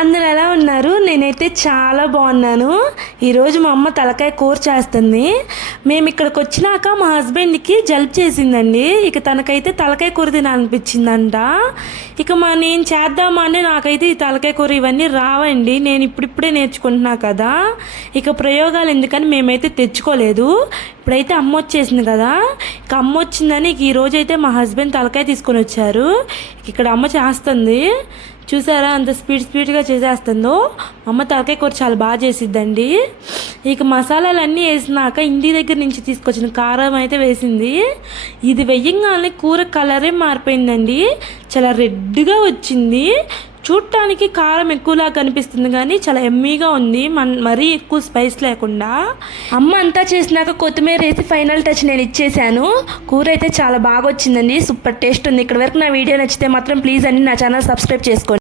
అందరు ఎలా ఉన్నారు? నేనైతే చాలా బాగున్నాను. ఈరోజు మా అమ్మ తలకాయ కూర చేస్తుంది. మేము ఇక్కడికి వచ్చినాక మా హస్బెండ్కి జలుబు చేసిందండి. ఇక తనకైతే తలకాయ కూర తినాలనిపించిందంట. ఇక నేను చేద్దామా అని నాకైతే ఈ తలకాయ కూర ఇవన్నీ రావండి. నేను ఇప్పుడిప్పుడే నేర్చుకుంటున్నా కదా. ఇక ప్రయోగాలు ఎందుకని మేమైతే తెచ్చుకోలేదు. ఇప్పుడైతే అమ్మ వచ్చేసింది కదా. ఇక అమ్మ వచ్చిందని ఇక ఈరోజు అయితే మా హస్బెండ్ తలకాయ తీసుకొని వచ్చారు. ఇక్కడ అమ్మ చేస్తుంది. చూసారా అంత స్పీడ్గా చేసేస్తుందో. అమ్మ తలకాయ కూర చాలా బాగా చేసిద్దండి. ఇక మసాలాలన్నీ వేసినాక ఇంటి దగ్గర నుంచి తీసుకొచ్చిన కారం అయితే వేసింది. ఇది వెయ్యంగానే కూర కలరే మారిపోయిందండి. చాలా రెడ్గా వచ్చింది. చూడటానికి కారం ఎక్కువలా కనిపిస్తుంది కానీ చాలా ఎమ్మీగా ఉంది. మరీ ఎక్కువ స్పైస్ లేకుండా. అమ్మ అంతా చేసినాక కొత్తిమీర వేసి ఫైనల్ టచ్ నేను ఇచ్చేసాను. కూర అయితే చాలా బాగా వచ్చిందండి. సూపర్ టేస్ట్ ఉంది. ఇక్కడ వరకు నా వీడియో నచ్చితే మాత్రం ప్లీజ్ అండి నా ఛానల్ సబ్స్క్రైబ్ చేసుకోండి.